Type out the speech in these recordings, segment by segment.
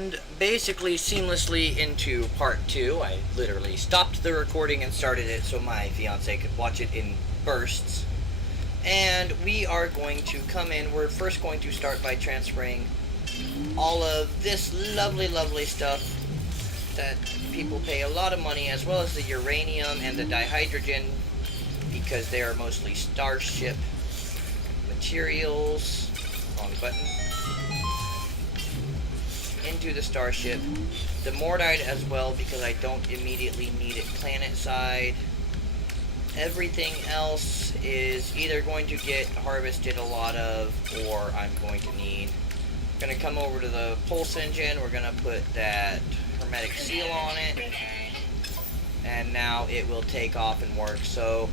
And basically seamlessly into part 2. I literally stopped the recording and started it so my fiance could watch it in bursts. And we are going to come in. We're first going to start by transferring all of this lovely stuff that people pay a lot of money, as well as the uranium and the dihydrogen, because they are mostly starship materials. Wrong button. Into the starship. The mordite as well, because I don't immediately need it planet side. Everything else is either going to get harvested a lot of, or I'm going to need. We're going to come over to the pulse engine. We're going to put that hermetic seal on it, and now it will take off and work. So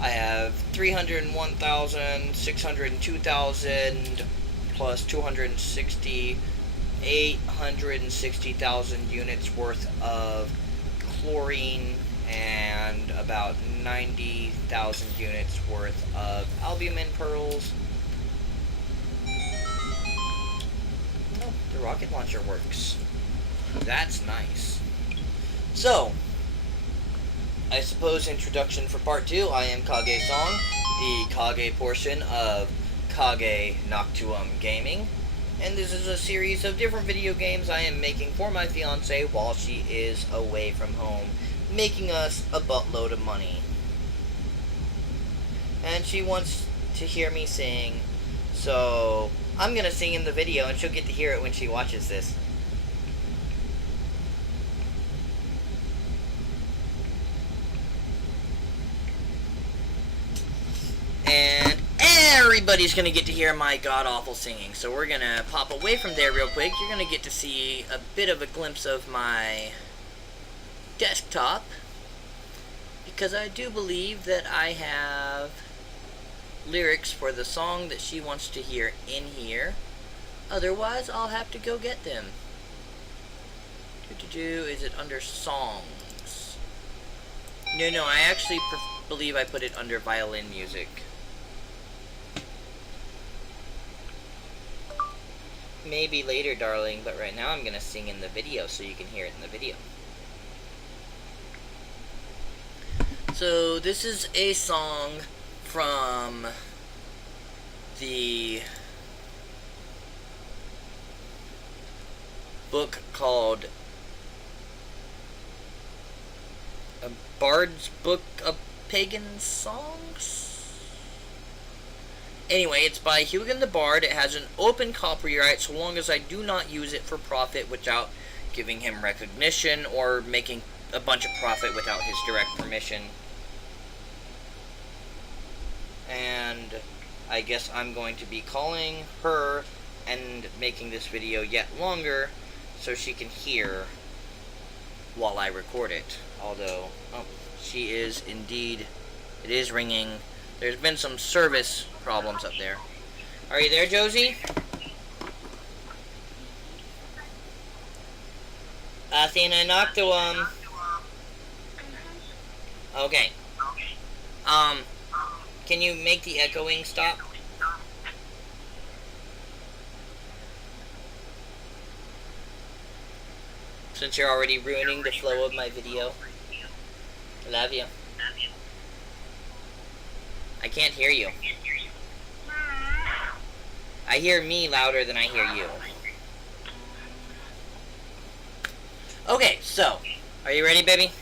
I have 301,000, 602,000 plus 260, 860,000 units worth of chlorine and about 90,000 units worth of albumin pearls. Oh, the rocket launcher works. That's nice. So, I suppose introduction for part 2. I am KageSong, the Kage portion of KageNoctuumGaming. And this is a series of different video games I am making for my fiance while she is away from home, making us a buttload of money. And she wants to hear me sing, so I'm gonna sing in the video and she'll get to hear it when she watches this. And everybody's gonna get to hear my god-awful singing, so we're gonna pop away from there real quick. You're gonna get to see a bit of a glimpse of my desktop, because I do believe that I have lyrics for the song that she wants to hear in here. Otherwise, I'll have to go get them. Is it under songs? No, I actually believe I put it under violin music. Maybe later, darling, but right now I'm gonna sing in the video so you can hear it in the video. So this is a song from the book called A Bard's Book of Pagan Songs? Anyway, it's by Hugan the Bard. It has an open copyright so long as I do not use it for profit without giving him recognition or making a bunch of profit without his direct permission. And I guess I'm going to be calling her and making this video yet longer so she can hear while I record it. Although, oh, she is indeed, it is ringing. There's been some service problems up there. Are you there, Josie? KageNoctuum. Okay. Can you make the echoing stop? Since you're already ruining the flow of my video. Love you. I can't hear you. I hear me louder than I hear you. Okay, so, are you ready, baby?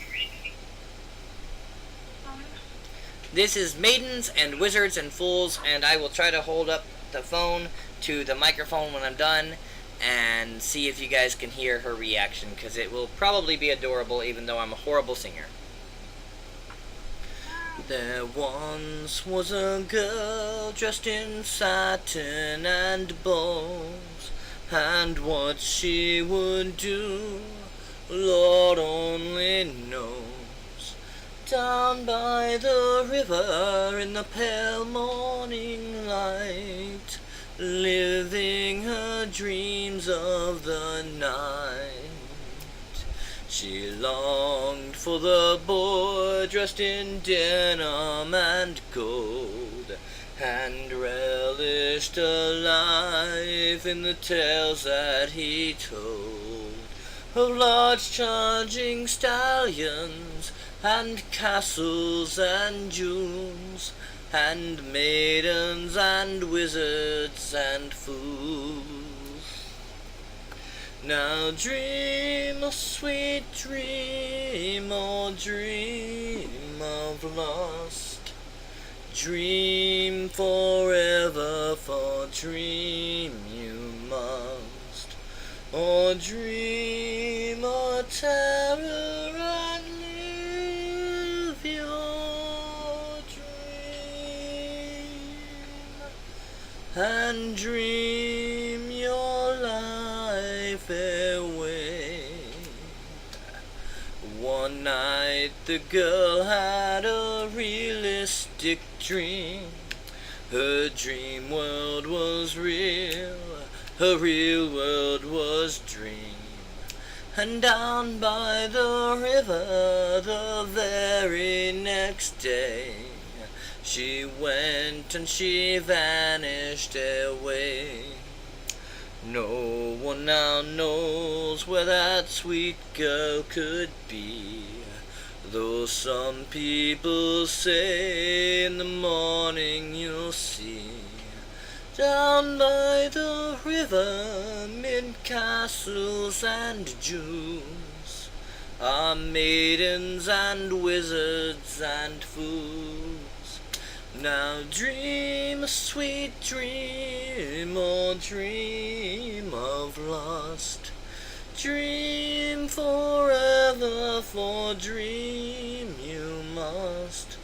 This is Maidens and Wizards and Fools, and I will try to hold up the phone to the microphone when I'm done and see if you guys can hear her reaction, because it will probably be adorable even though I'm a horrible singer. There once was a girl dressed in satin and bows, and what she would do, Lord only knows. Down by the river in the pale morning light, living her dreams of the night. She longed for the boy dressed in denim and gold, and relished a life in the tales that he told of large charging stallions and castles and jewels and maidens and wizards and fools. Now dream a sweet dream, or dream of lust. Dream forever, for dream you must. Or dream a terror and live your dream. And dream your life away. One night the girl had a realistic dream. Her dream world was real, her real world was dream. And down by the river the very next day, she went and she vanished away. No one now knows where that sweet girl could be, though some people say in the morning you'll see. Down by the river, mid castles and jewels, are maidens and wizards and fools. Now dream a sweet dream, or dream of lust. Dream forever, for dream you must.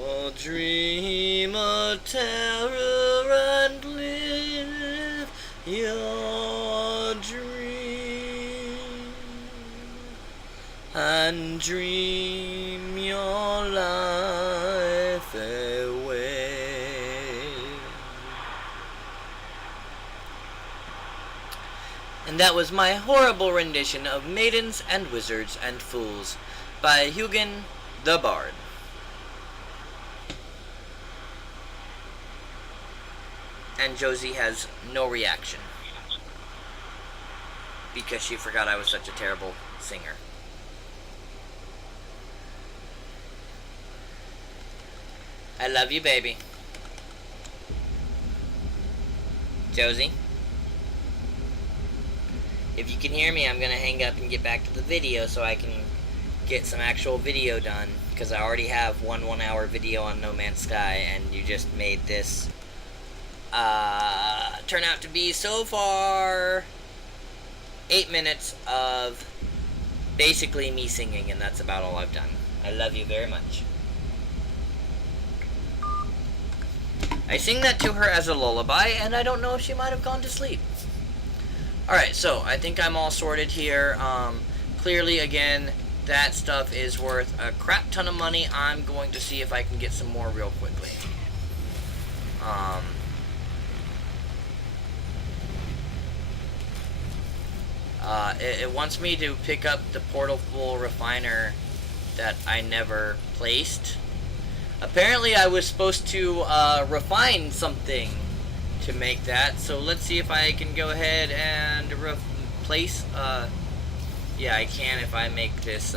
Or dream a terror and live your dream. And dream your life away. And that was my horrible rendition of Maidens and Wizards and Fools by Hugin the Bard. And Josie has no reaction, because she forgot I was such a terrible singer. I love you, baby. Josie? If you can hear me, I'm going to hang up and get back to the video so I can get some actual video done, because I already have one 1-hour video on No Man's Sky, and you just made this turn out to be, so far, 8 minutes of basically me singing, and that's about all I've done. I love you very much. I sing that to her as a lullaby, and I don't know if she might have gone to sleep. Alright, so I think I'm all sorted here. Clearly, again, that stuff is worth a crap ton of money. I'm going to see if I can get some more real quickly. It wants me to pick up the portable refiner that I never placed. Apparently I was supposed to refine something to make that, so let's see if I can go ahead and replace, yeah, I can if I make this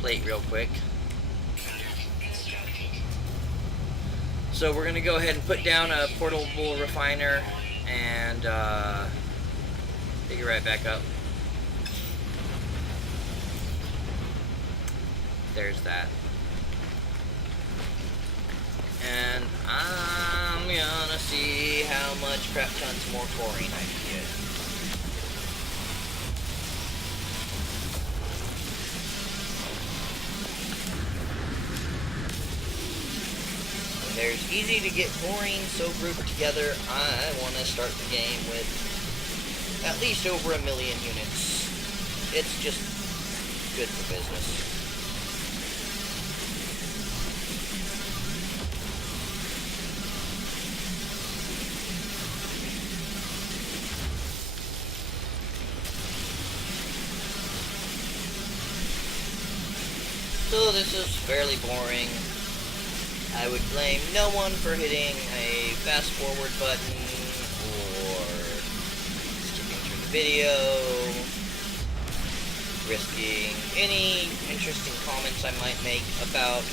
plate real quick. So we're going to go ahead and put down a portable refiner and pick it right back up. There's that. And I'm gonna see how much crap tons more chlorine I can get. When there's easy to get chlorine so grouped together, I want to start the game with at least over 1 million units. It's just good for business. So this is fairly boring. I would blame no one for hitting a fast forward button or skipping through the video, risking any interesting comments I might make about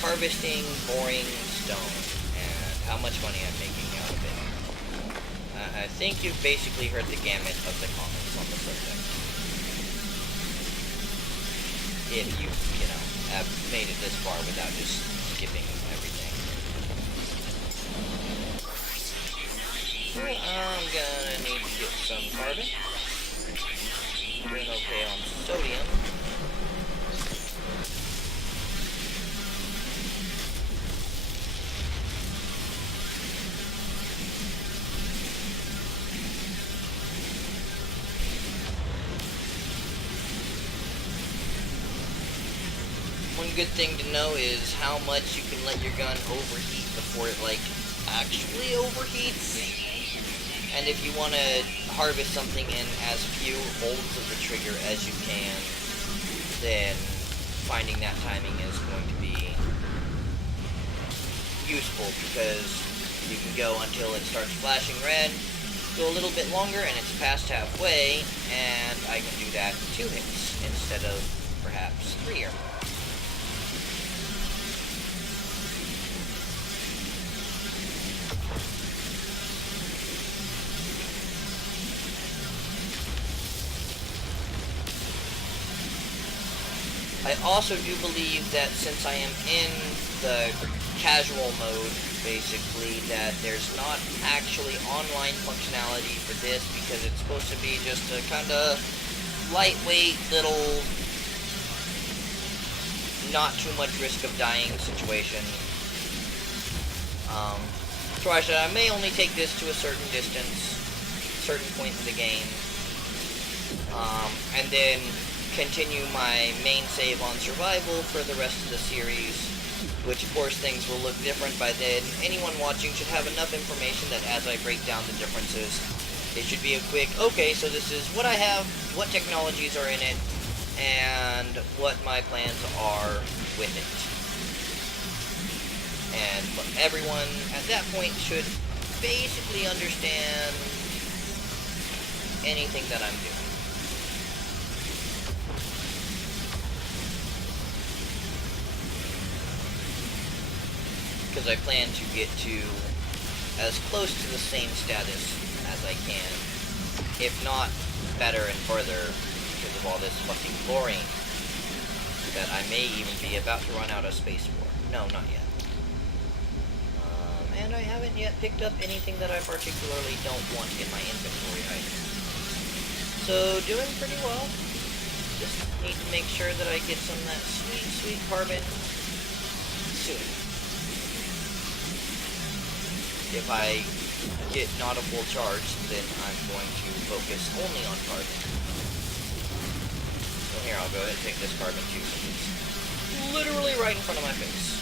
harvesting boring stone and how much money I'm making out of it. I think you've basically heard the gamut of the comments on the subject. If you know, have made it this far without just skipping everything. I'm gonna need to get some carbon. Doing okay on sodium. One good thing to know is how much you can let your gun overheat before it, like, actually overheats. And if you want to harvest something in as few holds of the trigger as you can, then finding that timing is going to be useful, because you can go until it starts flashing red, go a little bit longer, and it's past halfway, and I can do that in 2 hits instead of perhaps 3 or more. I also do believe that since I am in the casual mode, basically, that there's not actually online functionality for this, because it's supposed to be just a kind of lightweight little, not too much risk of dying situation. So I may only take this to a certain distance, certain point in the game, and then continue my main save on survival for the rest of the series, which of course things will look different by then. Anyone watching should have enough information that as I break down the differences, it should be a quick, okay, so this is what I have, what technologies are in it, and what my plans are with it. And everyone at that point should basically understand anything that I'm doing. Because I plan to get to as close to the same status as I can, if not better and further, because of all this fucking chlorine, that I may even be about to run out of space for. No, not yet. And I haven't yet picked up anything that I particularly don't want in my inventory either. So, doing pretty well. Just need to make sure that I get some of that sweet, sweet carbon soon. If I get not a full charge, then I'm going to focus only on carbon. So here, I'll go ahead and take this carbon too, since it's literally right in front of my face.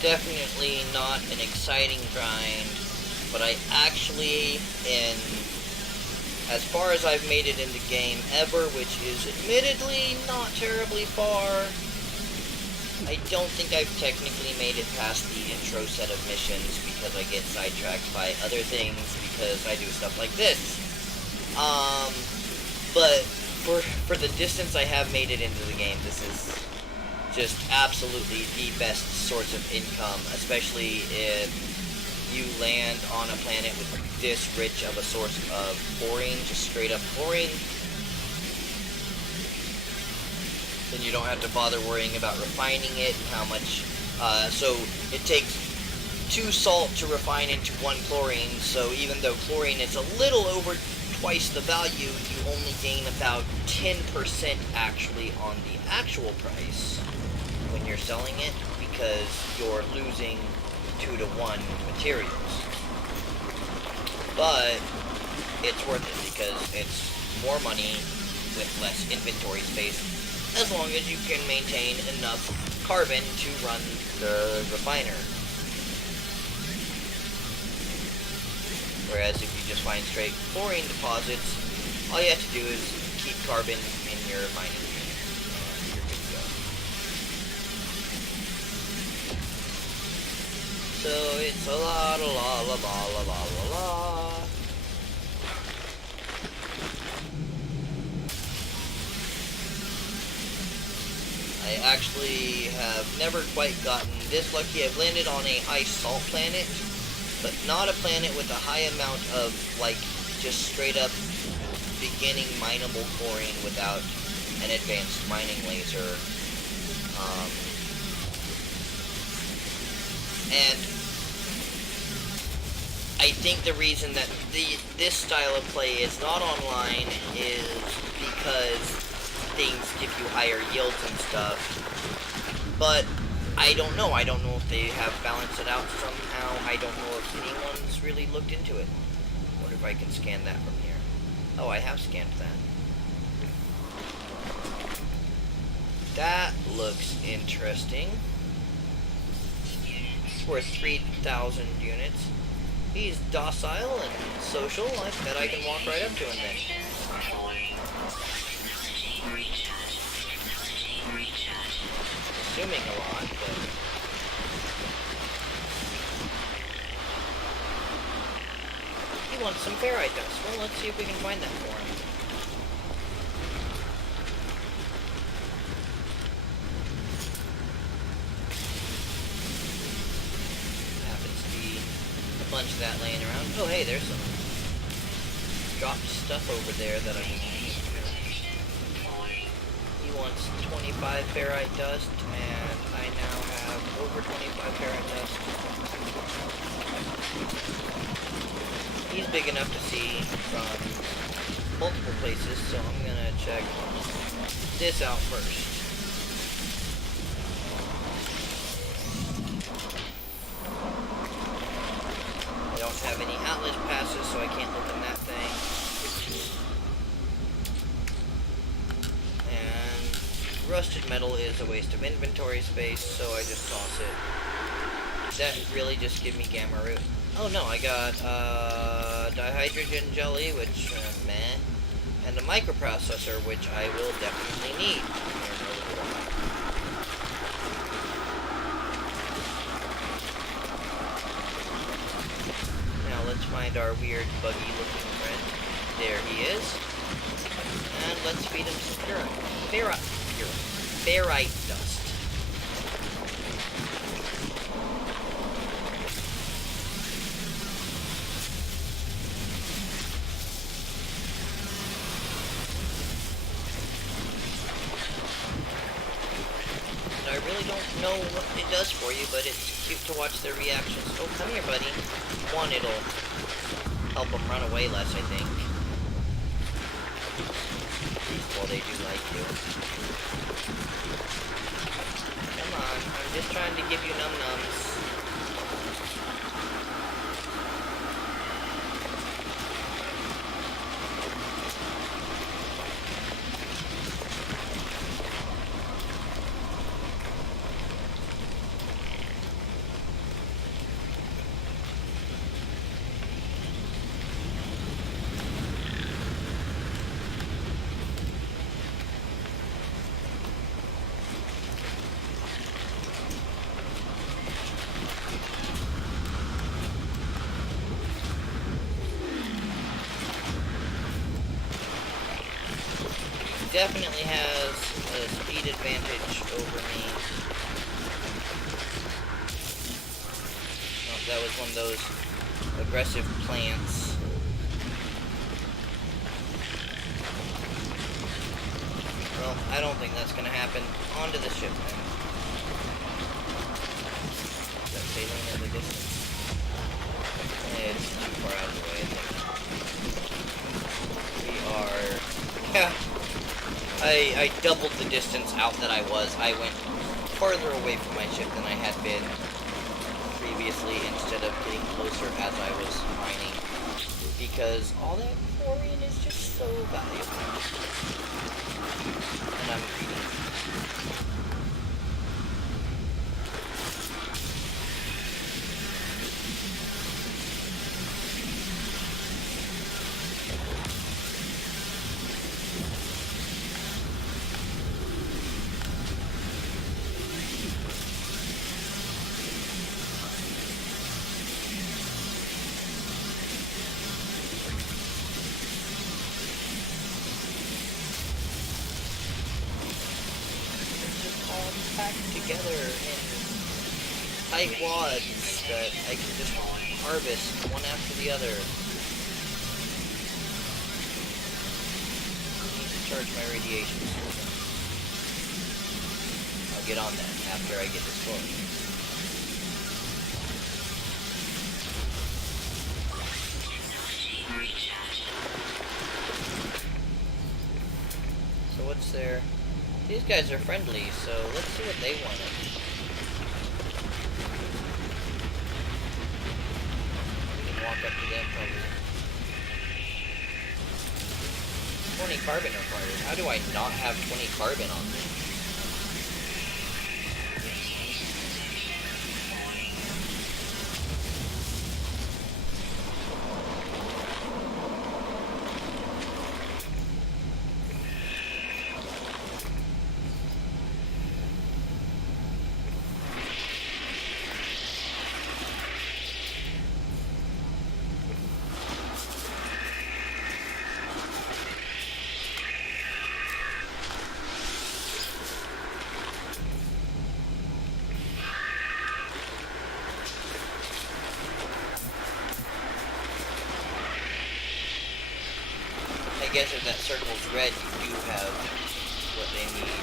definitely not an exciting grind, but I actually, as far as I've made it in the game ever, which is admittedly not terribly far, I don't think I've technically made it past the intro set of missions because I get sidetracked by other things because I do stuff like this. But for the distance I have made it into the game, this is just absolutely the best source of income, especially if you land on a planet with this rich of a source of chlorine, just straight up chlorine. Then you don't have to bother worrying about refining it and how much, so it takes 2 salt to refine into 1 chlorine, so even though chlorine is a little over twice the value, you only gain about 10% actually on the actual price when you're selling it, because you're losing 2 to 1 materials. But it's worth it because it's more money with less inventory space, as long as you can maintain enough carbon to run the refiner. Whereas if you just find straight chlorine deposits, all you have to do is keep carbon in your mining unit, and you're good to go. So it's a la la la la la la la la. I actually have never quite gotten this lucky. I've landed on a high salt planet, but not a planet with a high amount of, like, just straight up beginning mineable chlorine without an advanced mining laser. And I think the reason that this style of play is not online is because things give you higher yields and stuff, but I don't know. I don't know if they have balanced it out somehow. I don't know if anyone's really looked into it. I wonder if I can scan that from here. Oh, I have scanned that. That looks interesting. It's worth 3,000 units. He's docile and social. I bet I can walk right up to him then. Assuming a lot, but... He wants some ferrite dust. Well, let's see if we can find that for him. Happens to be a bunch of that laying around. Oh, hey, there's some dropped stuff over there that I can use. He wants 25 ferrite dust, and I now have over 25 ferrite dust. He's big enough to see from multiple places, so I'm gonna check this out first. I don't have any outlet passes, so I can't look in that thing. Rusted metal is a waste of inventory space, so I just toss it. Does that really just give me gamma root? Oh no, I got dihydrogen jelly, which meh, and a microprocessor, which I will definitely need. Now let's find our weird buggy looking friend. There he is. And let's feed him some ferrite dust. And I really don't know what it does for you, but it's cute to watch their reactions. Oh, come here, buddy. One, it'll help them run away less, I think. Well, they do like you. Come on, I'm just trying to give you num-nums. definitely has a speed advantage over me. Oh, that was one of those aggressive plants. Well, I don't think that's gonna happen. Onto the ship then. Is that sailing in the distance? It's too far out of the way, I think. We are... Yeah. I doubled the distance out that I was. I went farther away from my ship than I had been previously instead of getting closer as I was mining. Because all that chlorine is just so valuable. And I'm greedy. Packed together in tight wads that I can just harvest one after the other. I need to charge my radiation system. I'll get on that after I get this clone. So what's there? These guys are friendly, so let's see what they wanted. We can walk up to them probably. 20 carbon required. How do I not have 20 carbon on me? I guess if that circle's red, you do have what they need.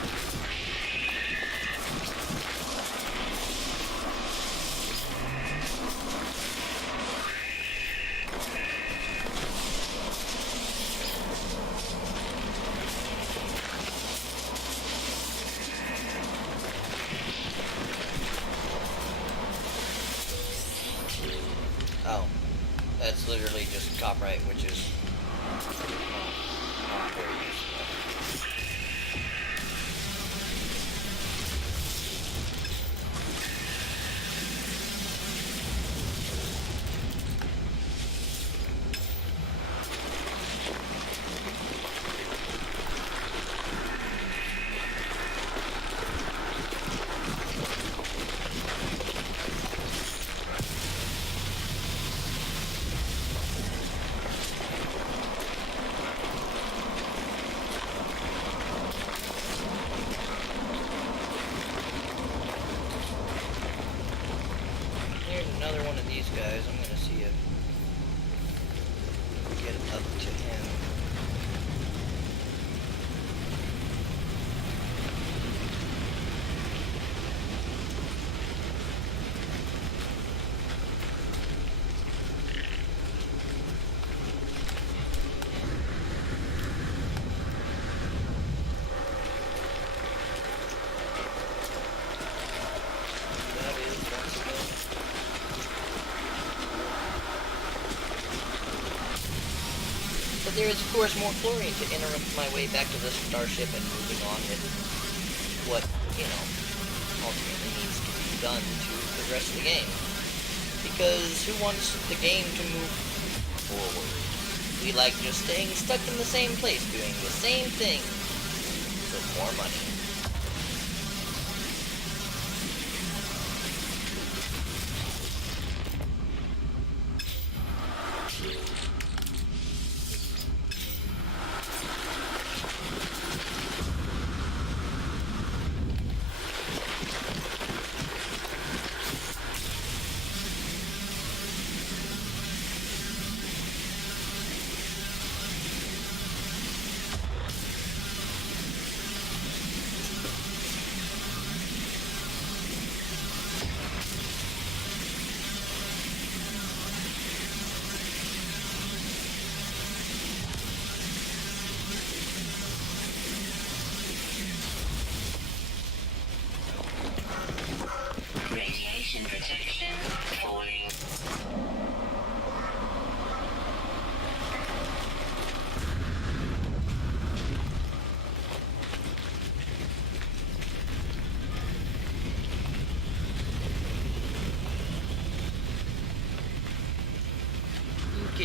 Oh, that's literally just copyright, which is not very useful. Another one of these guys. I'm gonna see if we get up to him. That is once again. But there is, of course, more chlorine to interrupt my way back to the starship and moving on with what, you know, ultimately needs to be done to progress the game. Because who wants the game to move forward? We like just staying stuck in the same place, doing the same thing for more money.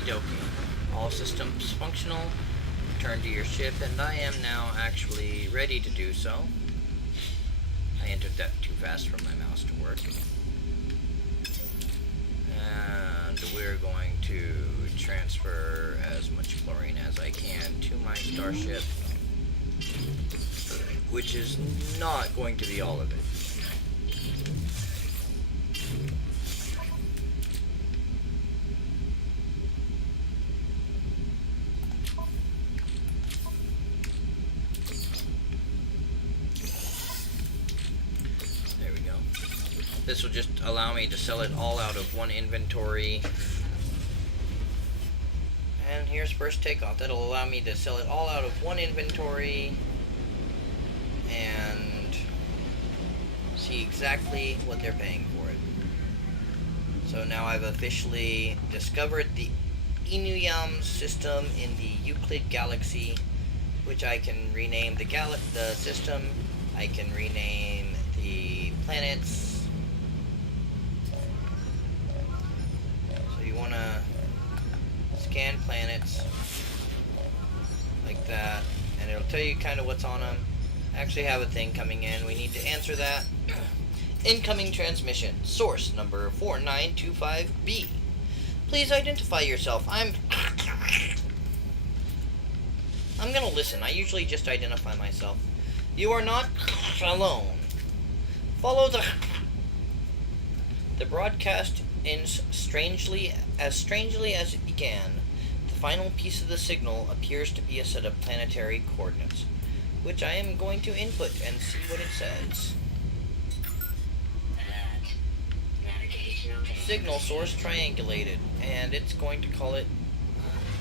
dokie. All systems functional. Return to your ship, and I am now actually ready to do so. I entered that too fast for my mouse to work. And we're going to transfer as much chlorine as I can to my starship, which is not going to be all of it. This will just allow me to sell it all out of one inventory. And here's first takeoff. That'll allow me to sell it all out of one inventory and see exactly what they're paying for it. So now I've officially discovered the Inuyam system in the Euclid Galaxy, which I can rename the system. I can rename the planets. You want to scan planets like that, and it'll tell you kind of what's on them. I actually have a thing coming in. We need to answer that. Incoming transmission. Source number 4925B. Please identify yourself. I'm gonna listen. I usually just identify myself. You are not alone. Follow the broadcast ends strangely as it began. The final piece of the signal appears to be a set of planetary coordinates, which I am going to input and see what it says. Signal source triangulated, and it's going to call it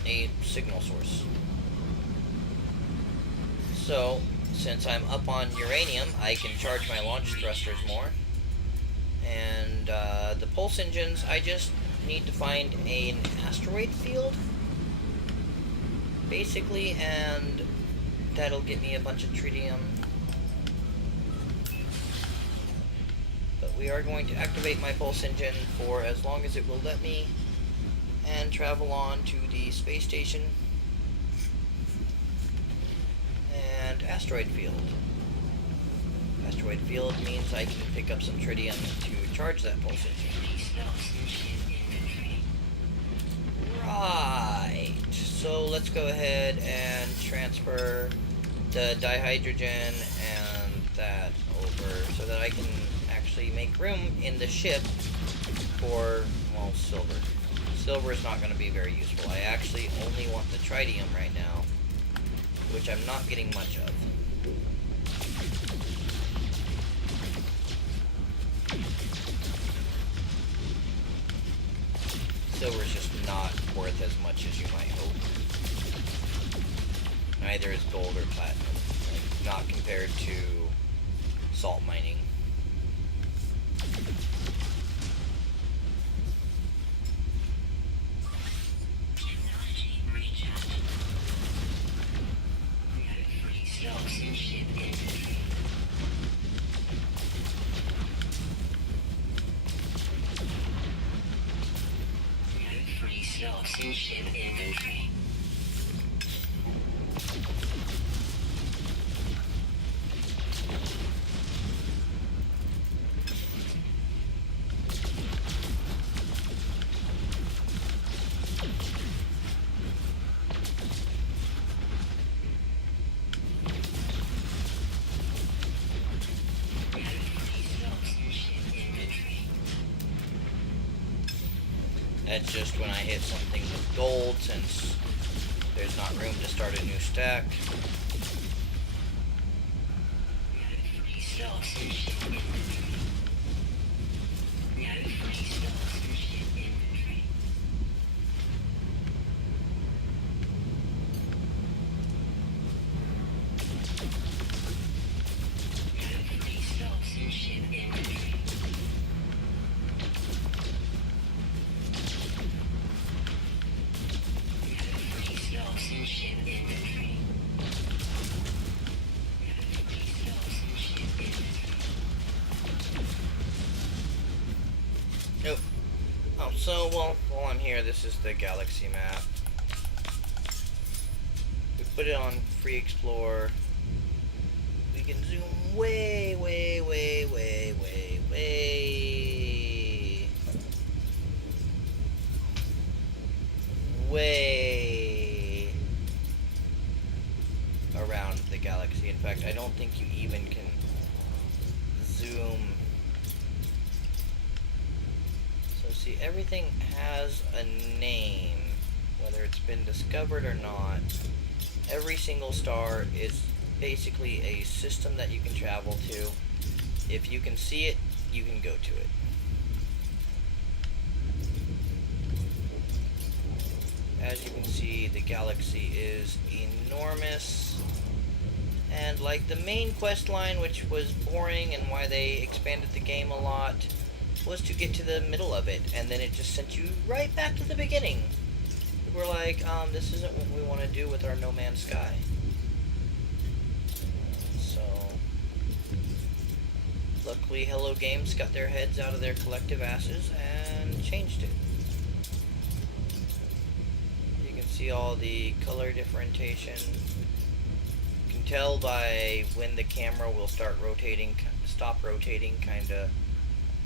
a signal source. So, since I'm up on uranium, I can charge my launch thrusters more. And the pulse engines, I just need to find an asteroid field, basically, and that'll get me a bunch of tritium. But we are going to activate my pulse engine for as long as it will let me, and travel on to the space station. And asteroid field. Asteroid field means I can pick up some tritium to charge that pulse engine. Right. So let's go ahead and transfer the dihydrogen and that over so that I can actually make room in the ship for, well, silver. Silver is not going to be very useful. I actually only want the tritium right now, which I'm not getting much of. Silver is just not worth as much as you might hope. Neither is gold or platinum, like, not compared to salt mining. That's just when I hit something with gold, since there's not room to start a new stack. So, well, while I'm here, this is the galaxy map. We put it on Free Explore. We can zoom way, way, way, way, way, way, way around the galaxy. In fact, I don't think you even can zoom. So see, everything has a name, whether it's been discovered or not. Every single star is basically a system that you can travel to. If you can see it, you can go to it. As you can see, the galaxy is enormous. And like the main quest line, which was boring and why they expanded the game a lot, was to get to the middle of it, and then it just sent you right back to the beginning. We're like, this isn't what we want to do with our No Man's Sky. So, luckily Hello Games got their heads out of their collective asses and changed it. You can see all the color differentiation. You can tell by when the camera will start rotating, stop rotating, kinda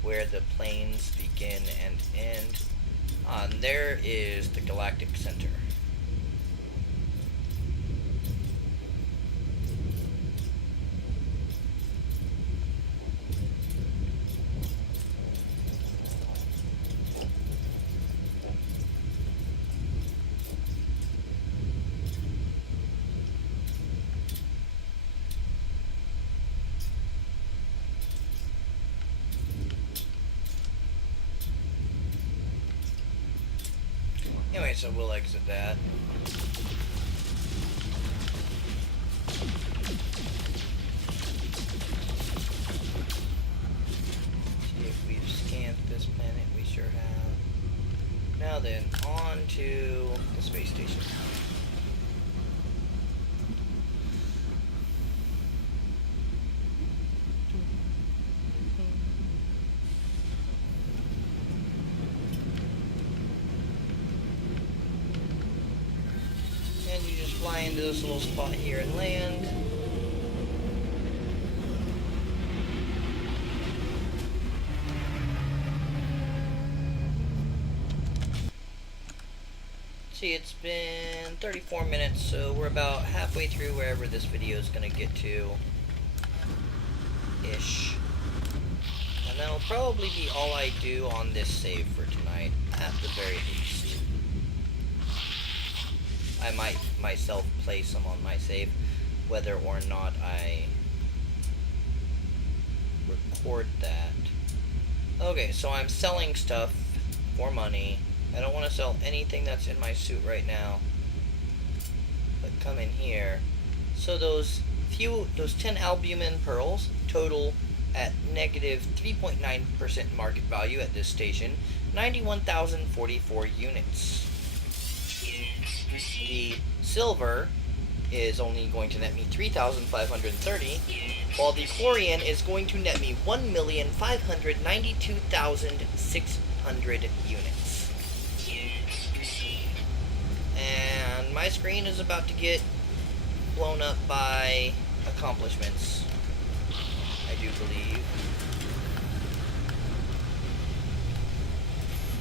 where the planes begin and end. There is the galactic center. Anyway, so we'll exit that. See if we've scanned this planet. We sure have. Now then, on to the space station. And you just fly into this little spot here and land. See, it's been 34 minutes, so we're about halfway through wherever this video is going to get to. Ish. And that'll probably be all I do on this save for tonight, at the very least. I might myself play some on my save, whether or not I record that. Okay, so I'm selling stuff for money. I don't want to sell anything that's in my suit right now. But come in here. So those 10 albumin pearls total at negative 3.9% market value at this station, 91,044 units. The silver is only going to net me 3,530, while the Florian is going to net me 1,592,600 units. And my screen is about to get blown up by accomplishments, I do believe.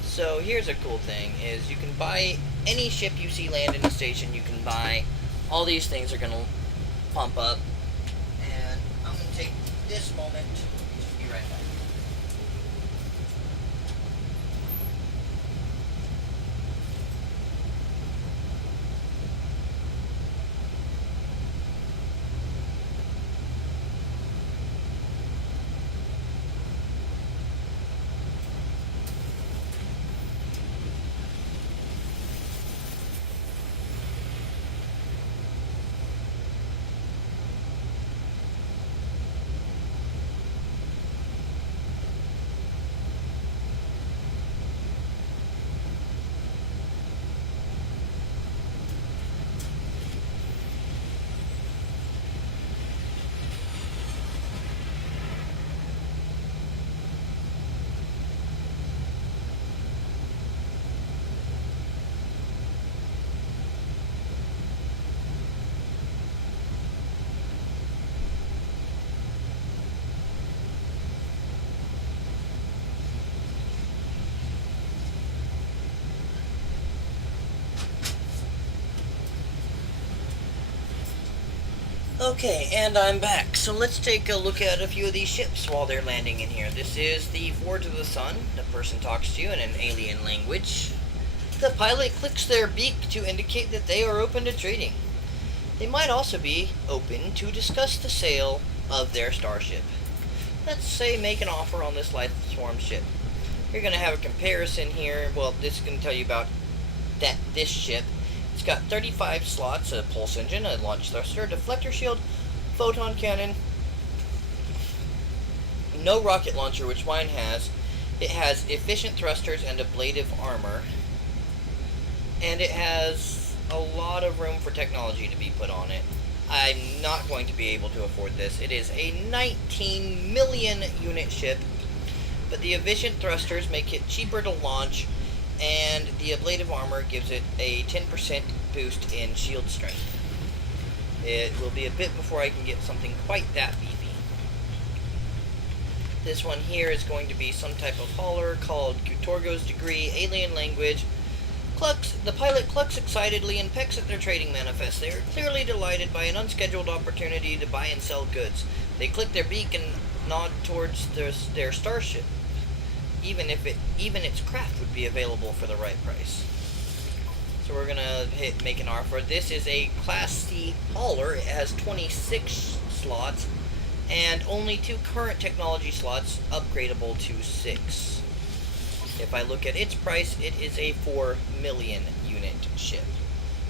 So here's a cool thing, is you can buy any ship you see land in the station, you can buy. All these things are going to pump up. And I'm going to take this moment to be right back. Okay, and I'm back. So let's take a look at a few of these ships while they're landing in here. This is the Forge of the Sun. The person talks to you in an alien language. The pilot clicks their beak to indicate that they are open to trading. They might also be open to discuss the sale of their starship. Let's say make an offer on this Life Swarm ship. You're going to have a comparison here. Well, this is going to tell you about this ship. It's got 35 slots, a pulse engine, a launch thruster, a deflector shield, photon cannon, no rocket launcher, which mine has. It has efficient thrusters and ablative armor. And it has a lot of room for technology to be put on it. I'm not going to be able to afford this. It is a 19 million unit ship, but the efficient thrusters make it cheaper to launch, and the ablative armor gives it a 10% boost in shield strength. It will be a bit before I can get something quite that beefy. This one here is going to be some type of hauler called Kutorgo's Degree, alien language. The pilot clucks excitedly and pecks at their trading manifest. They are clearly delighted by an unscheduled opportunity to buy and sell goods. They click their beak and nod towards their starship, even its craft would be available for the right price. So we're gonna make an offer. This is a Class C hauler. It has 26 slots and only 2 current technology slots, upgradable to 6. If I look at its price, it is a 4 million unit ship.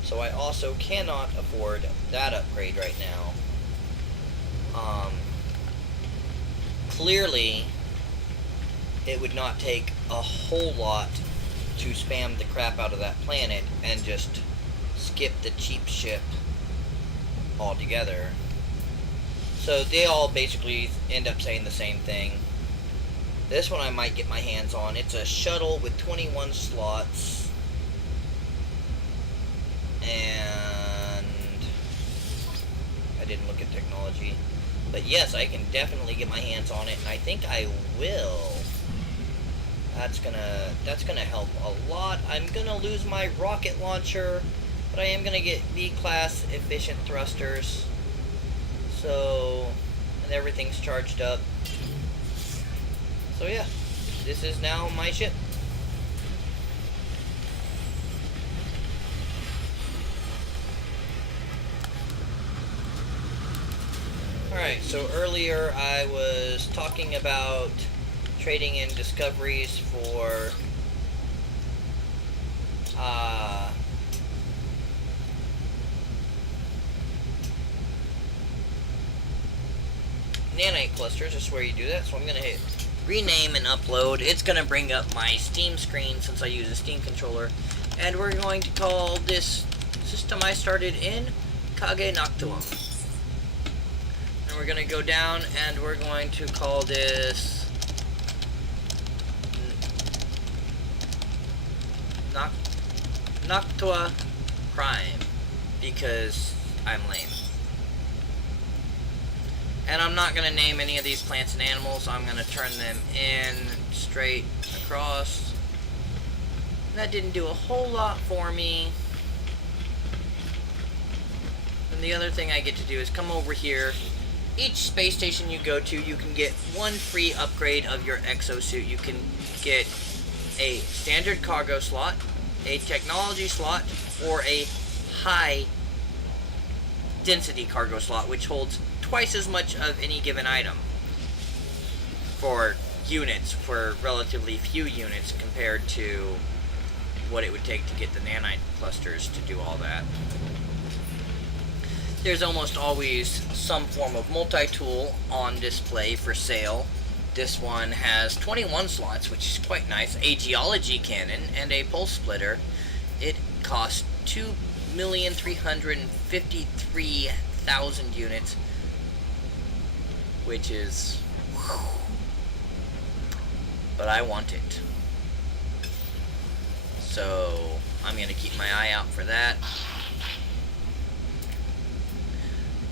So I also cannot afford that upgrade right now. Clearly, it would not take a whole lot to spam the crap out of that planet and just skip the cheap ship altogether. So they all basically end up saying the same thing. This one I might get my hands on. It's a shuttle with 21 slots. And I didn't look at technology. But yes, I can definitely get my hands on it, and I think I will. That's gonna help a lot. I'm gonna lose my rocket launcher, but I am gonna get B-class efficient thrusters. So, and everything's charged up. So yeah, this is now my ship. Alright, so earlier I was talking about trading in discoveries for nanite clusters. That's where you do that. So I'm going to hit rename and upload. It's going to bring up my Steam screen since I use a Steam controller. And we're going to call this system I started in KageNoctuum. And we're going to go down and we're going to call this Noctua Prime, because I'm lame. And I'm not going to name any of these plants and animals. I'm going to turn them in straight across. That didn't do a whole lot for me. And the other thing I get to do is come over here. Each space station you go to, you can get one free upgrade of your exosuit. You can get a standard cargo slot, a technology slot, or a high density cargo slot, which holds twice as much of any given item for units, for relatively few units compared to what it would take to get the nanite clusters to do all that. There's almost always some form of multi-tool on display for sale. This one has 21 slots, which is quite nice, a geology cannon, and a pulse splitter. It costs 2,353,000 units, which is... whew. But I want it. So, I'm going to keep my eye out for that.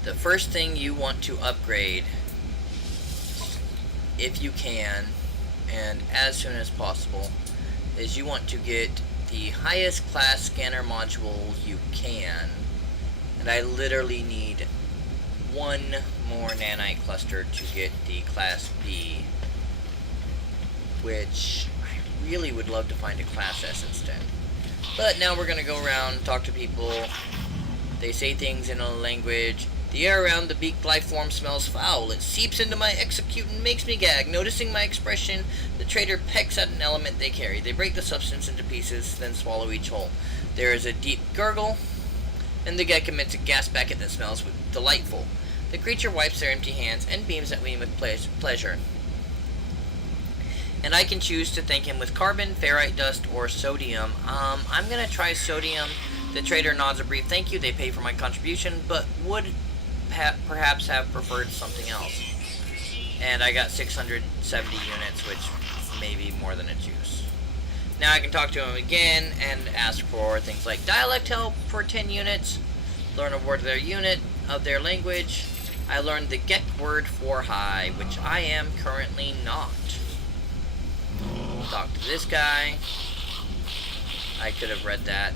The first thing you want to upgrade, if you can, and as soon as possible, is you want to get the highest class scanner module you can. And I literally need one more nanite cluster to get the Class B, which I really would love to find a Class S instead. But now we're gonna go around, talk to people. They say things in a language. The air around the beaked life form smells foul. It seeps into my execute and makes me gag. Noticing my expression, the trader pecks at an element they carry. They break the substance into pieces, then swallow each whole. There is a deep gurgle, and the gag emits a gas packet that smells delightful. The creature wipes their empty hands and beams at me with pleasure. And I can choose to thank him with carbon, ferrite dust, or sodium. I'm gonna try sodium. The trader nods a brief thank you. They pay for my contribution, but would perhaps have preferred something else. And I got 670 units, which may be more than its use. Now I can talk to him again and ask for things like dialect help for 10 units, learn a word of their unit, of their language. I learned the Gek word for high, which I am currently not. Talk to this guy. I could have read that.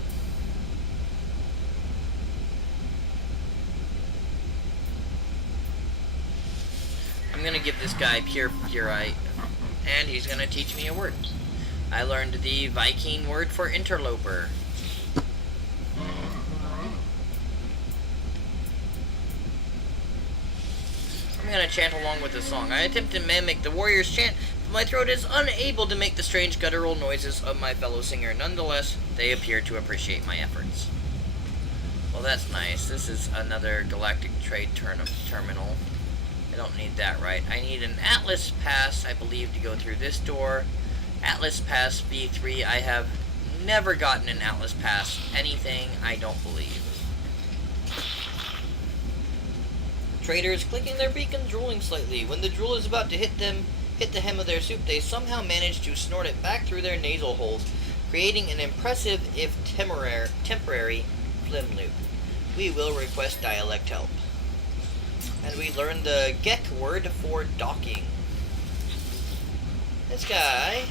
I'm gonna give this guy purite, and he's gonna teach me a word. I learned the Viking word for interloper. I'm gonna chant along with the song. I attempt to mimic the warrior's chant, but my throat is unable to make the strange guttural noises of my fellow singer. Nonetheless, they appear to appreciate my efforts. Well, that's nice. This is another galactic trade terminal. I don't need that, right? I need an Atlas Pass, I believe, to go through this door. Atlas Pass V3. I have never gotten an Atlas Pass anything, I don't believe. Traders clicking their beacon, drooling slightly. When the drool is about to hit the hem of their soup, they somehow manage to snort it back through their nasal holes, creating an impressive, if temporary, phlegm loop. We will request dialect help. And we learned the Gek word for docking. This guy,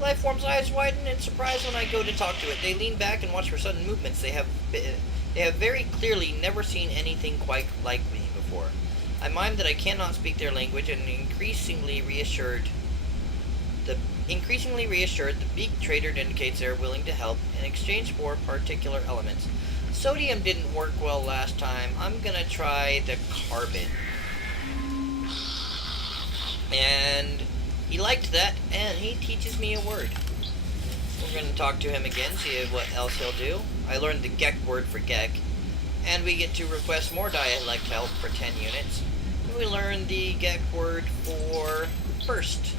life form's eyes widen in surprise when I go to talk to it. They lean back and watch for sudden movements. They have very clearly never seen anything quite like me before. I mime that I cannot speak their language, and increasingly reassured, the beak trader indicates they are willing to help in exchange for particular elements. Sodium didn't work well last time. I'm gonna try the carbon. And he liked that, and he teaches me a word. We're gonna talk to him again, see what else he'll do. I learned the Gek word for Gek, and we get to request more dialect help for 10 units. And we learn the Gek word for first.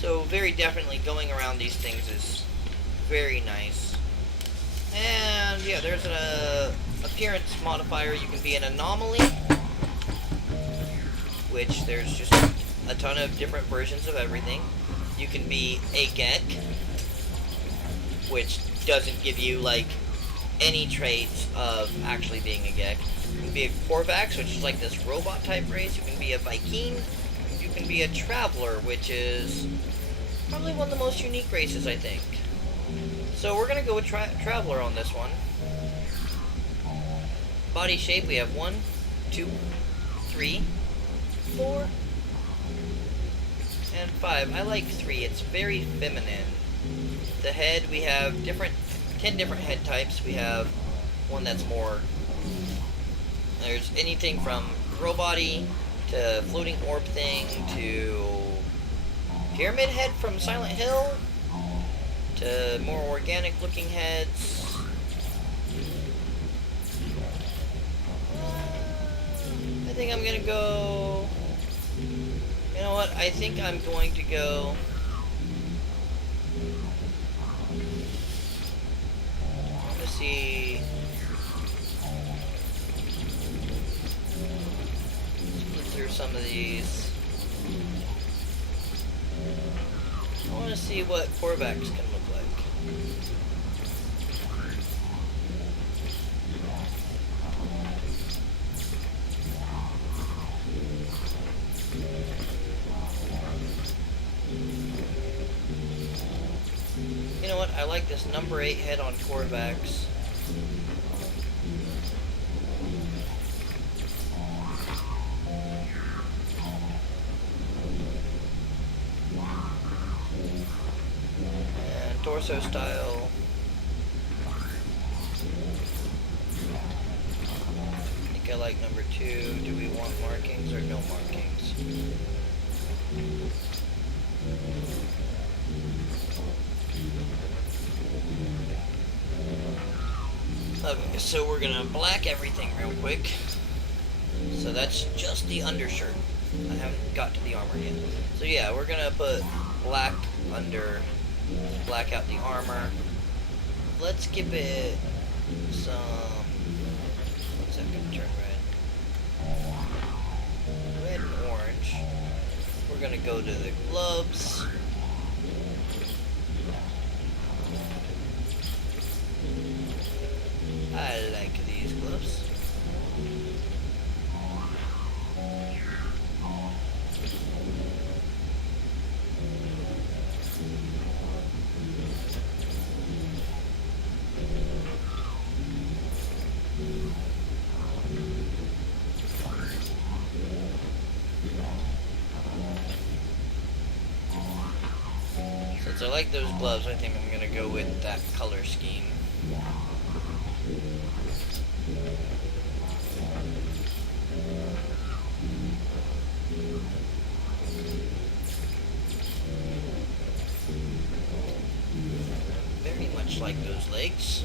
So very definitely going around these things is very nice. And yeah, there's an appearance modifier. You can be an anomaly, which there's just a ton of different versions of everything. You can be a Gek, which doesn't give you like any traits of actually being a Gek. You can be a Korvax, which is like this robot type race. You can be a Viking. You can be a Traveler, which is probably one of the most unique races, I think. So we're gonna go with Traveler on this one. Body shape, we have 1, 2, 3, 4, and 5. I like 3. It's very feminine. The head, we have 10 different head types. We have one that's more. There's anything from robot-y to floating orb thing to pyramid head from Silent Hill to more organic looking heads. I think I'm gonna go. You know what? I think I'm going to go. Let's see. Let's look through some of these. I want to see what Korvax can look like. You know what? I like this number 8 head on Korvax. And torso style. I think I like number 2. Do we want markings or no markings? Okay, so we're gonna black everything real quick. So that's just the undershirt. I haven't got to the armor yet. So yeah, we're gonna put black under, black out the armor. Let's give it some, what's that gonna turn red? Red and orange. We're gonna go to the gloves. I like these gloves. Since I like those gloves, I think I'm gonna go with that color scheme. Very much like those legs.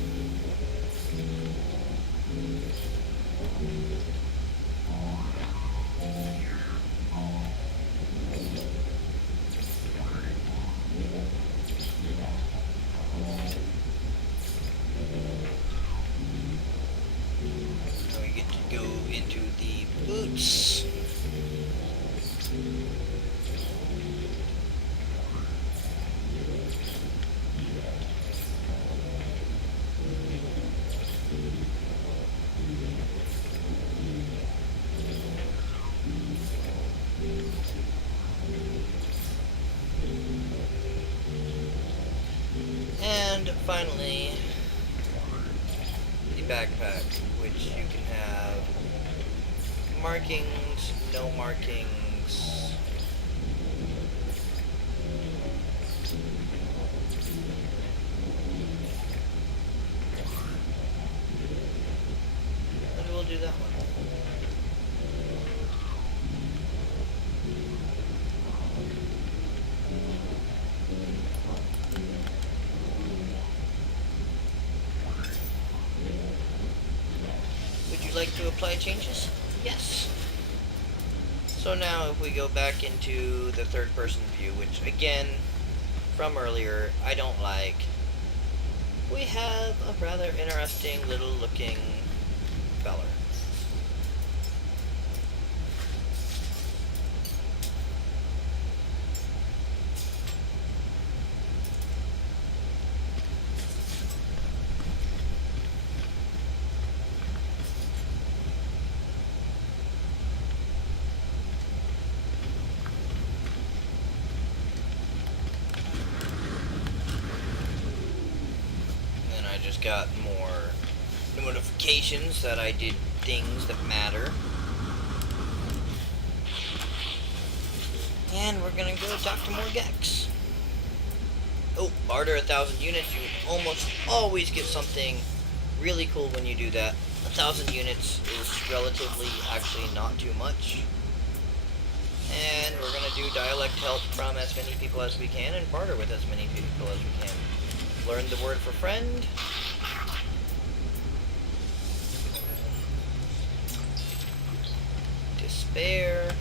Now we get to go into the boots. And finally, the backpack, which you can have markings, no markings. And we'll do that one. Like to apply changes? Yes. So now if we go back into the third person view, which again, from earlier, I don't like, we have a rather interesting little looking feller. Just got more notifications that I did things that matter. And we're gonna go talk to more Gex. Oh, barter 1,000 units. You almost always get something really cool when you do that. 1,000 units is relatively actually not too much. And we're gonna do dialect help from as many people as we can and barter with as many people as we can. Learn the word for friend. Despair.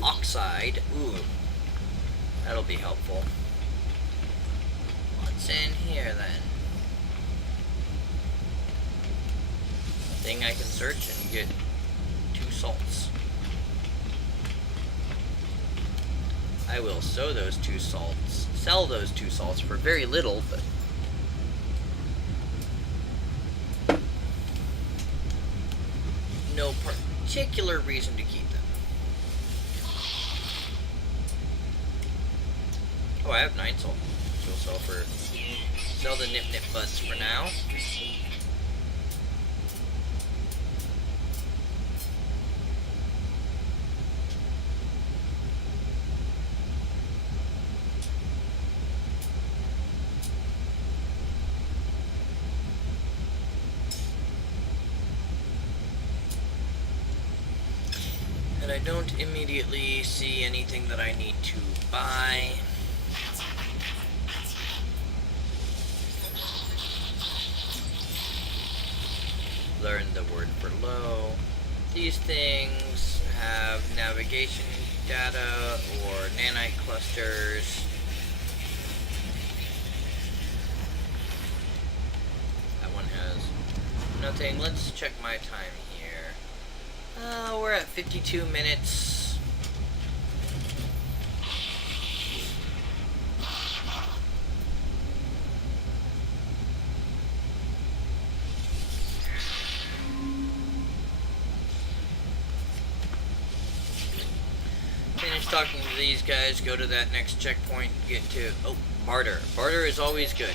Oxide. Ooh. That'll be helpful. What's in here then? A thing I can search and get 2 salts. I will sell those 2 salts for very little, but no particular reason to keep them. Oh, I have 9 salt. So we'll sell the nip buds for now. And I don't immediately see anything that I need to buy. Learn the word for low. These things have navigation data or nanite clusters. That one has nothing. Let's check my time here. We're at 52 minutes. Finish talking to these guys, go to that next checkpoint, get to... Oh, barter. Barter is always good.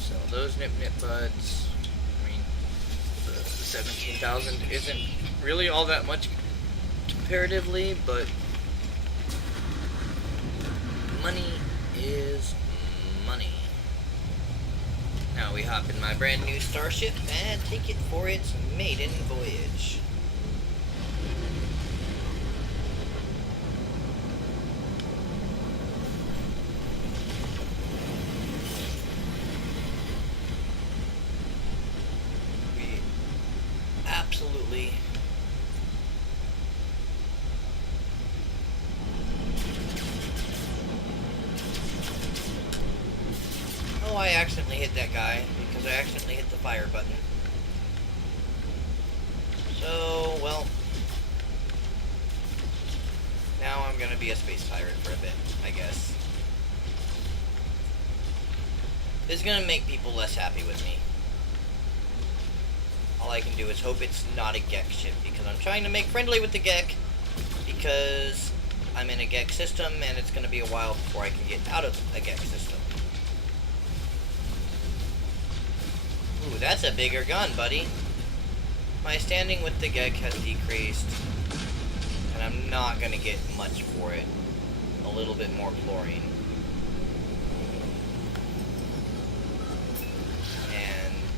Sell those nip buds. 17,000 isn't really all that much comparatively, but money is money. Now we hop in my brand new starship and take it for its maiden voyage. Absolutely. Oh, I accidentally hit that guy because I accidentally hit the fire button. So, well, now I'm gonna be a space pirate for a bit, I guess. This is gonna make people less happy with me. All I can do is hope it's not a Gek ship, because I'm trying to make friendly with the Gek, because I'm in a Gek system, and it's going to be a while before I can get out of a Gek system. Ooh, that's a bigger gun, buddy. My standing with the Gek has decreased, and I'm not going to get much for it. A little bit more chlorine.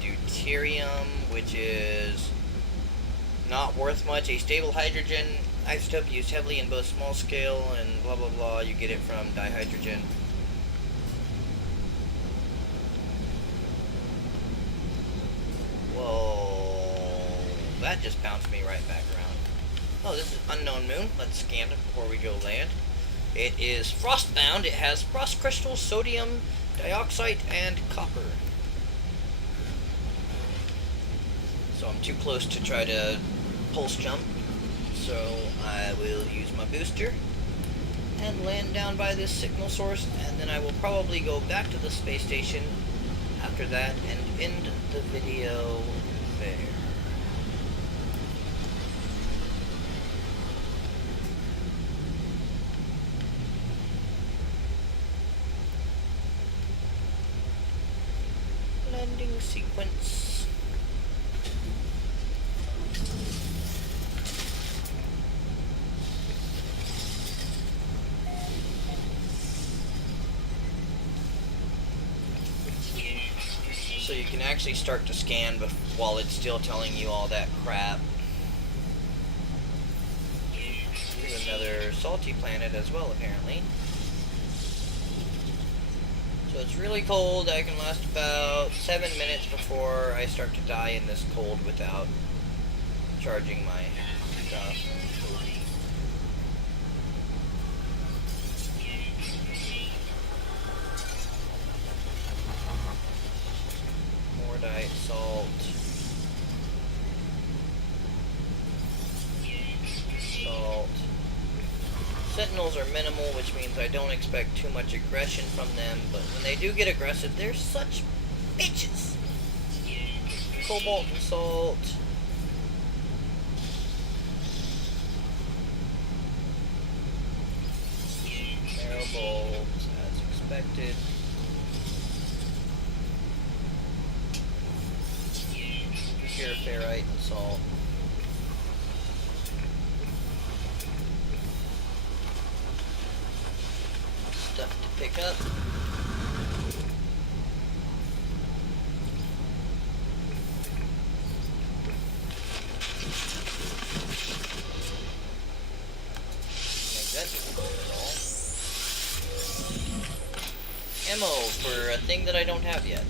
Deuterium, which is not worth much. A stable hydrogen isotope used heavily in both small scale and blah blah blah. You get it from dihydrogen. Whoa, that just bounced me right back around. Oh, this is unknown moon. Let's scan it before we go land. It is frostbound. It has frost crystals, sodium dioxide, and copper. So I'm too close to try to pulse jump, so I will use my booster and land down by this signal source, and then I will probably go back to the space station after that and end the video there. Landing sequence. So you can actually start to scan while it's still telling you all that crap. Here's another salty planet as well, apparently. So it's really cold. I can last about 7 minutes before I start to die in this cold without charging my stuff. Salt. Sentinels are minimal, which means I don't expect too much aggression from them, but when they do get aggressive, they're such bitches. Cobalt and Salt. Arrow bolts, as expected. Pure ferrite and salt. Stuff to pick up. Make that difficult at all. Ammo for a thing that I don't have yet.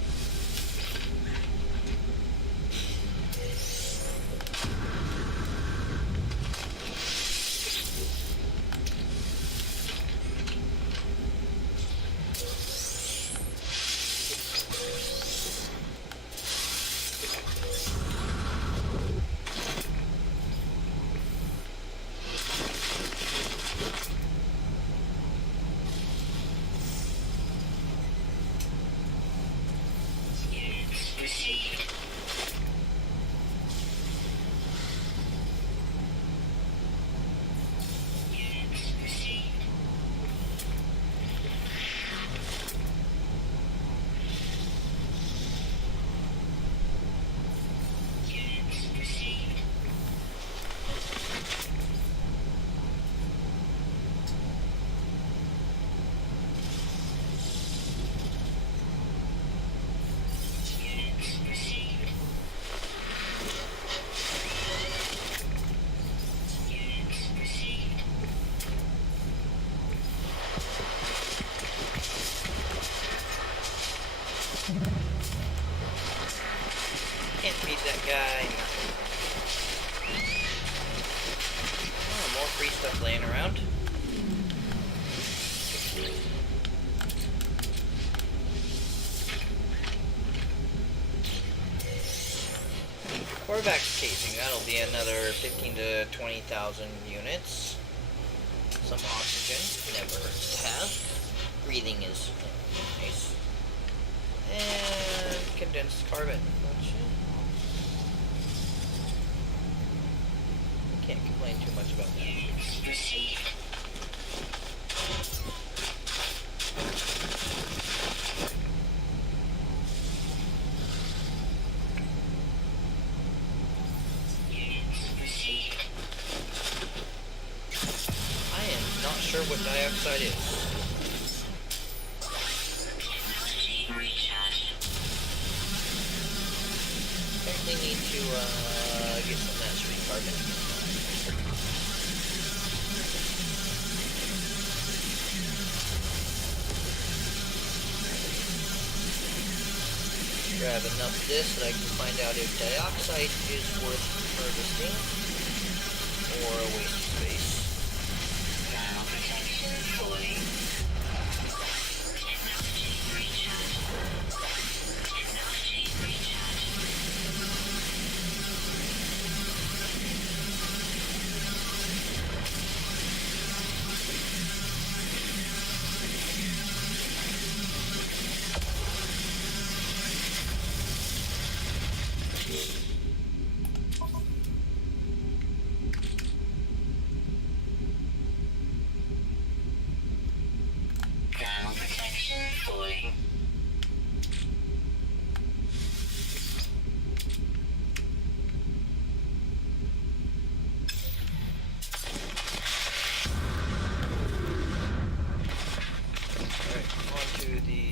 Can't beat that guy. Oh, more free stuff laying around. Corvax casing, that'll be another 15 to 20,000 units. Some oxygen, never hurts to have. Breathing is nice. And condensed carbon, which can't complain too much about that. I am not sure what dioxide is. Apparently need to get some of that sweet carbon. Grab enough of this that I can find out if dioxide is worth harvesting or a waste of space.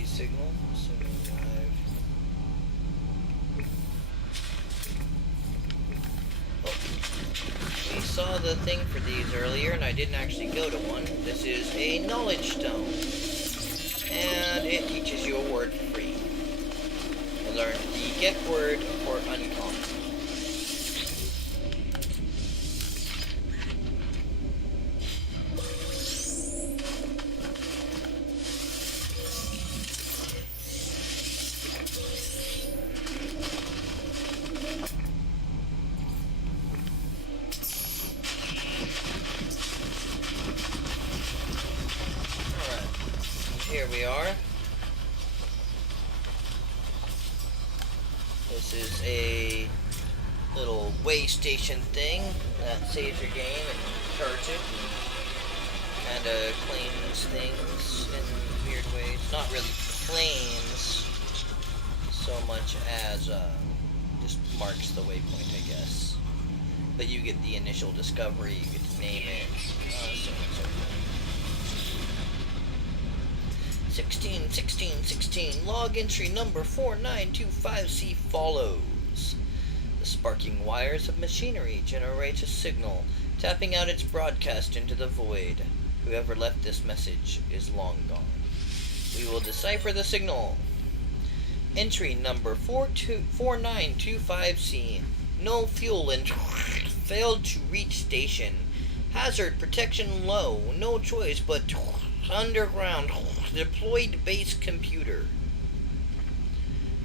Signal, assuming we saw the thing for these earlier, and I didn't actually go to one. This is a knowledge stone, and it teaches you a word for free. I learned the get word for uncommon. here we are. This is a little way station thing that saves your game and charts it. Kind of claims things in weird ways. Not really claims so much as just marks the waypoint, I guess. But you get the initial discovery, you get to name it, so on and so forth. 16, log entry number 4925C follows. The sparking wires of machinery generate a signal, tapping out its broadcast into the void. Whoever left this message is long gone. We will decipher the signal. Entry number 4925C. No fuel and failed to reach station. Hazard protection low. No choice but underground deployed base computer.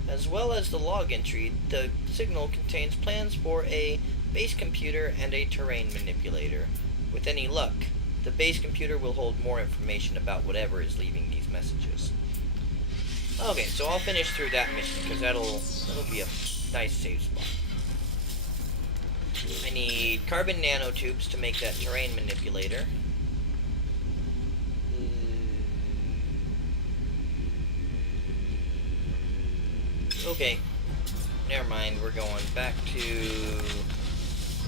As well as the log entry, the signal contains plans for a base computer and a terrain manipulator. With any luck, the base computer will hold more information about whatever is leaving these messages. Okay, so I'll finish through that mission because that'll be a nice save spot. I need carbon nanotubes to make that terrain manipulator. Okay, never mind. We're going back to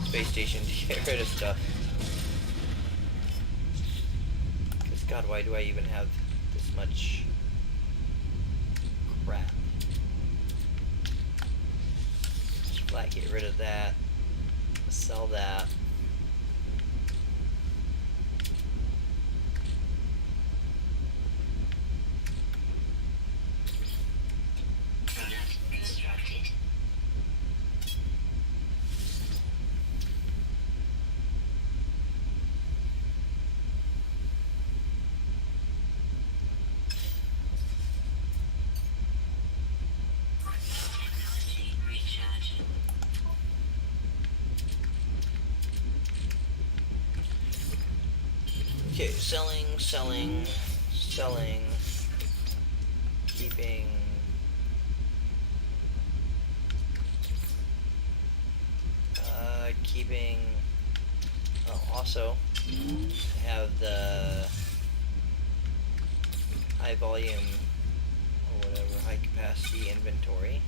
space station to get rid of stuff. Because God, why do I even have this much crap? Just flat get rid of that. Sell that. Okay, selling, keeping, oh, also, I have the high volume, or whatever, high capacity inventory.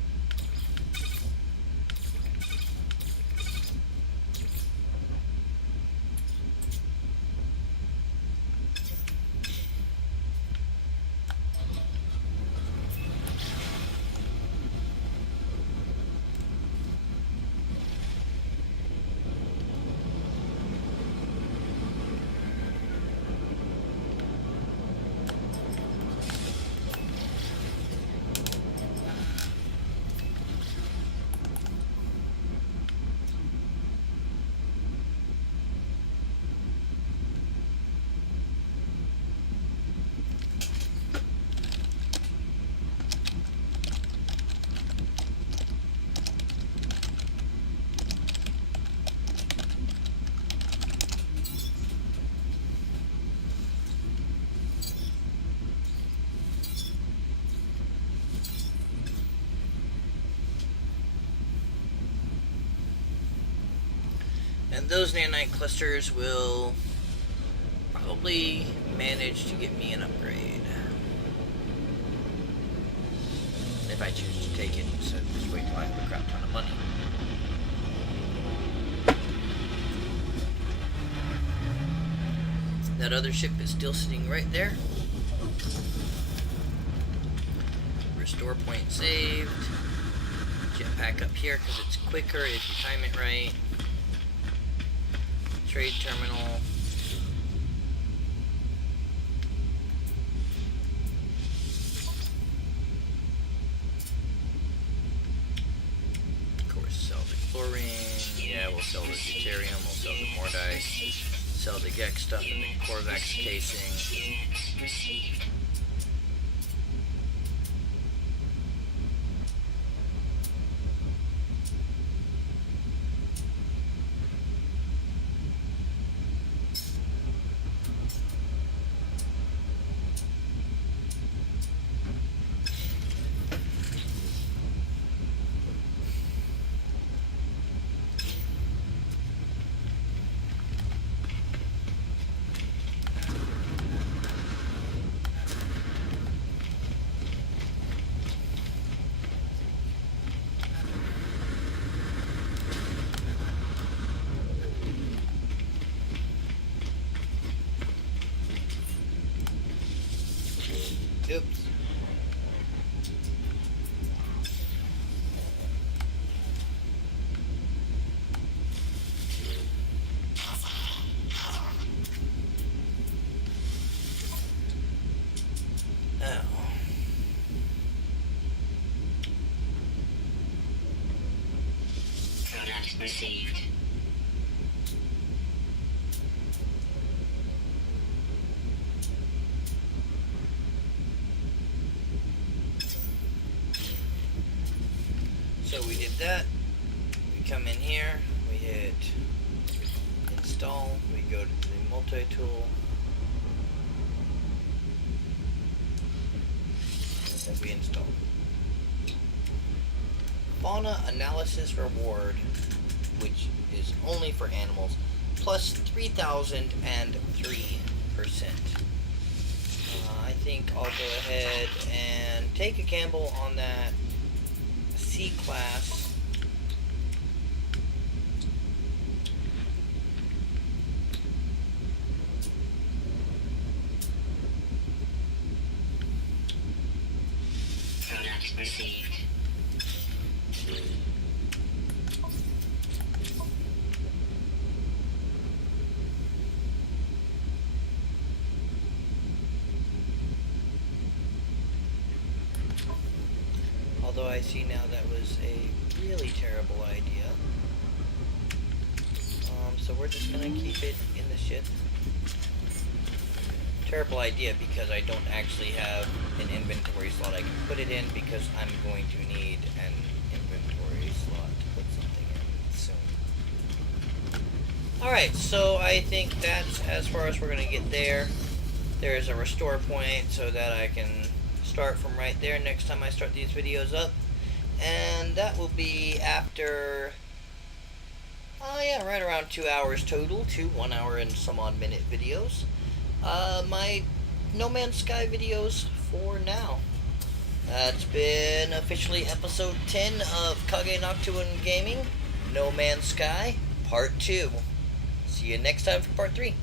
And those nanite clusters will probably manage to get me an upgrade. If I choose to take it, so just wait till I have a crap ton of money. That other ship is still sitting right there. Restore point saved. Jetpack up here because it's quicker if you time it right. Trade terminal. Of course, sell the chlorine. Yeah, we'll sell the deuterium. We'll sell the mordite. Sell the Gex stuff and the Corvax casing. Oops. Product received. So we did that. We come in here, we hit install, we go to the multi-tool, and we install. Fauna analysis reward, which is only for animals, plus 3,003%. I think I'll go ahead and take a gamble on that C class. Product received. Although I see now that was a really terrible idea. So we're just gonna keep it in the ship. Terrible idea because I don't actually have an inventory slot I can put it in, because I'm going to need an inventory slot to put something in soon. Alright, so I think that's as far as we're gonna get there. There's a restore point so that I can start from right there next time I start these videos up, and that will be after right around 2 hours total, 1 hour and some odd minute videos. My No Man's Sky videos for now. That's been officially episode 10 of KageNoctuumGaming No Man's Sky Part 2. See you next time for Part 3.